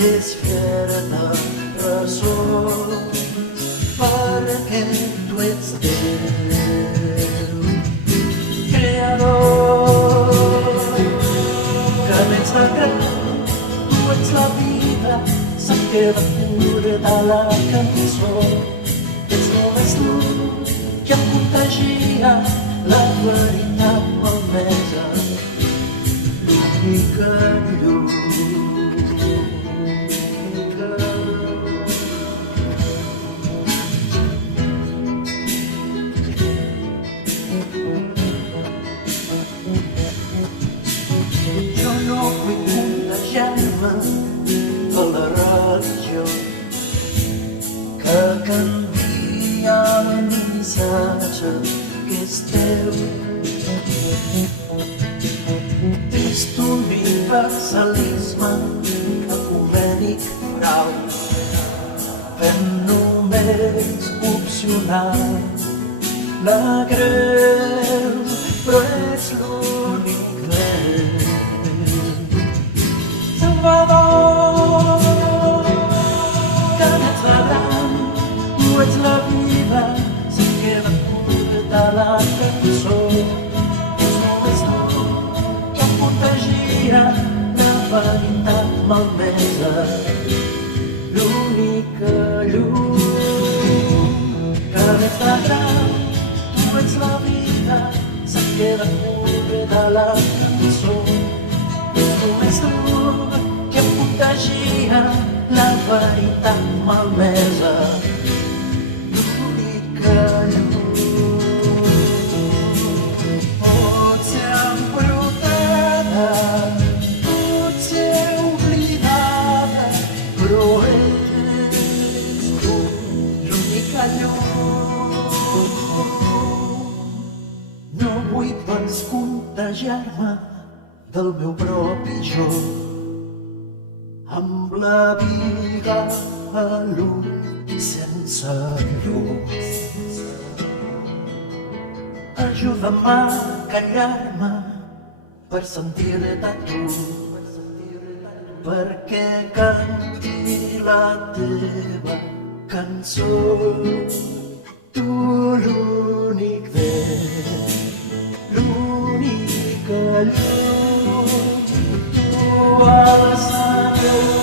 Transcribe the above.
és fer-te ressò, perquè tu ets Déu, creador, que n'ets la gran, tu ets la vida, se'm queda curta la cançó, ets només tu que em contagia la veritat malmesa, l'única llum. Jo no vull contagiar-me de la religió que canvia el missatge que és teu. Trist universalisme ecumènic frau, fent només opcional la greu, però ets l'únic Déu. Salvador, que n'ets la gran, tu ets la vida, se'm queda curta la cançó, és només tu que em contagia la veritat malmesa, l'única llum. Que n'ets la gran, tu ets la vida, se'm queda curta la cançó, és només tu que em contagia la veritat malmesa, l'única llum. Potser embrutada, potser oblidada, però ets tu l'única llum. No vull pas contagiar-me del meu propi jo, amb la biga a l'ull sense llum. Ajuda'm a callar-me per sentir-te tu, perquè canti la teva cançó, tu l'únic Déu, l'única llum, tu a la sang.